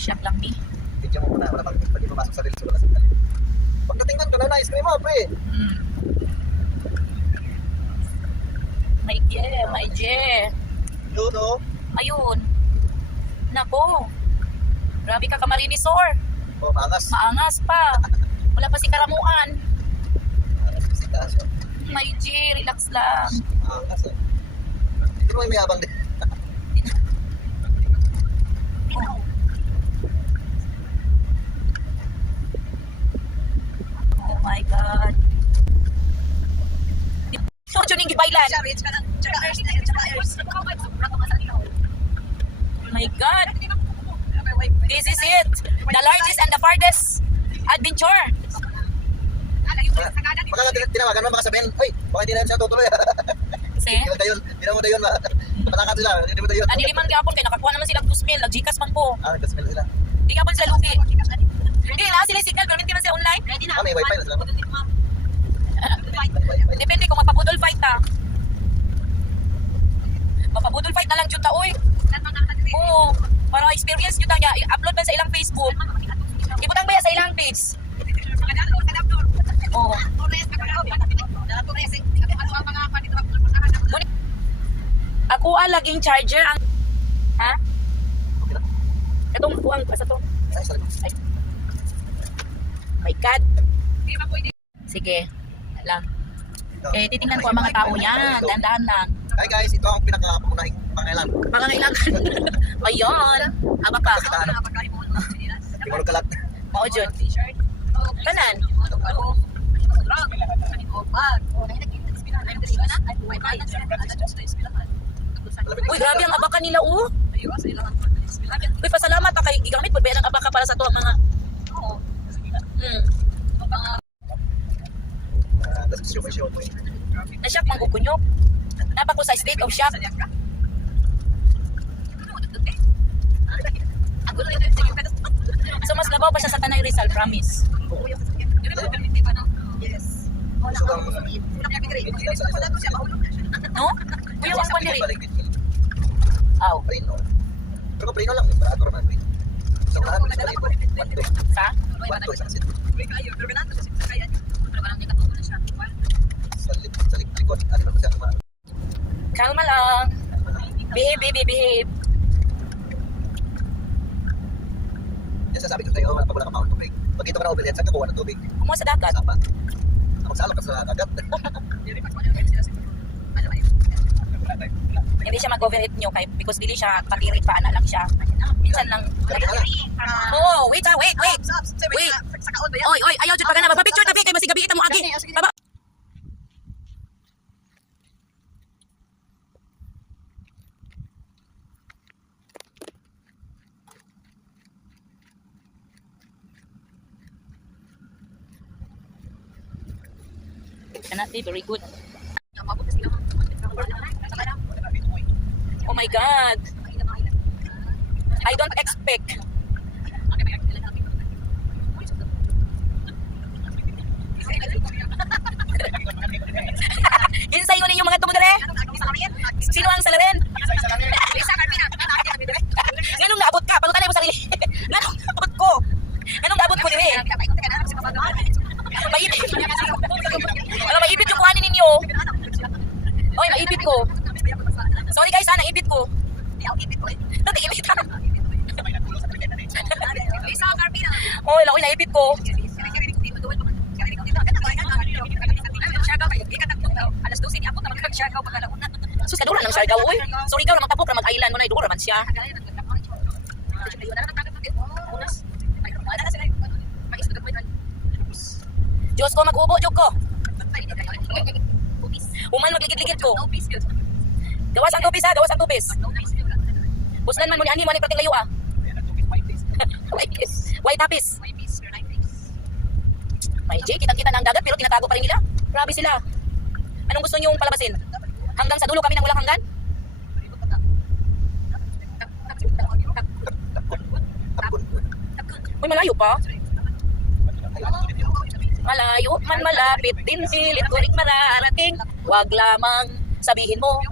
Na-shock lang ni. Video mo muna, wala pag di pumasok sa reels, wala kasi. Pagdating doon, kala na ice cream mo, pre. May je. Yun, oh. Ayun. Nako. Grabe ka kamarinisor. Oh, maangas. Maangas pa. Wala pa si karamuan. Maangas kasi kaso. May je, relax lang. Maangas, eh. Hindi mo yung mayabang din. Oh my God. So, tuning gibailan. Oh my God. This is it. The largest and the farthest adventure. Baka tinawagan mo, baka sabihin, uy, baka hindi na siya tutuloy. Kasi, Hindi mo dayon, panakat sila, hindi mo dayon. aniliman gapon kay nakakuha naman sila 2,000, nag-Gcash man po. Nagkasmil sila. Di gapon sila lugi. Hindi na sila signal, pero hindi man sila online. May wifi na sila. Depende kung magpabudol fight ta. Magpabudol fight na lang jud ta oy. Oo, para experience jud ta niya. I-upload man sa ilang Facebook. Ibutang ba ya sa ilang page? Oo. Ako laging charger ang ha? Itong buwang pa sa to. Ay. My God. Sige. Lang. Eh, titingnan ko ang mga tao niya. Dandahan lang. Hi guys, ito ang pinakapunahing pangailan. Pangangailangan. Ayun. Aba ka. Hindi mo kalat. Oo, Jun. Kanan. Uy, grabe ang abaka nila, oh. Uy, pasalamat pa kay gigamit po ba ng abaka para sa to ang mga Tapos show mo eh. na-shock mang kukunyok. Napa ko sa state of shock. So, mas labaw pa siya sa Tanay Rizal, promise. No? Kuya, wang kwan diri. Aw. Prino. Pero prino lang, operator man. Sa lahat, Sa? sa likod. Ano na siya? Kalma lang. Behave. Yan sasabi ko sa'yo, pag wala ka maon tubig. Pag ito ka na overhead, saan ka kuha ng tubig? Kumuha sa dagat. Sapa. Magsalok ka sa dagat. Hindi siya mag-overheat nyo kay because dili siya patirik pa na lang siya. Minsan lang. Oh, wait. Wait. Oy, ayaw jud pagana magpa-picture tabi kay masigabi ita mo agi. Baba. Kanati, very good. Oh my God. I don't expect. Yun sa'yo na yung mga tumudere? Sino ang salarin? Ganong naabot ka? Palutanay mo sarili. Ganong naabot ko? Ganong naabot ko dire? Maipit. Alam, maipit yung kuhanin ninyo. Oy, maipit ko. Sorry guys, naipit ko. Naipit ka. Oy, lakoy, naipit ko. Sus, kadura ng Siargao, oy. Sorry ka, naman tapo para mag-island mo na, idura man siya. Diyos ko, mag-ubo, Diyos ko. Uman, magligid-ligid ko. Gawas ang tupis ha, gawas ang tupis. Puslan man mo ni ani, man iprating layo ah. White tapis. May J, kitang-kita na ang dagat pero tinatago pa rin nila. Grabe sila. Anong gusto niyong palabasin? Hanggang sa dulo kami nang walang hanggan? Uy, malayo pa. Malayo man malapit din, pilit ko rin mararating. Huwag lamang sabihin mo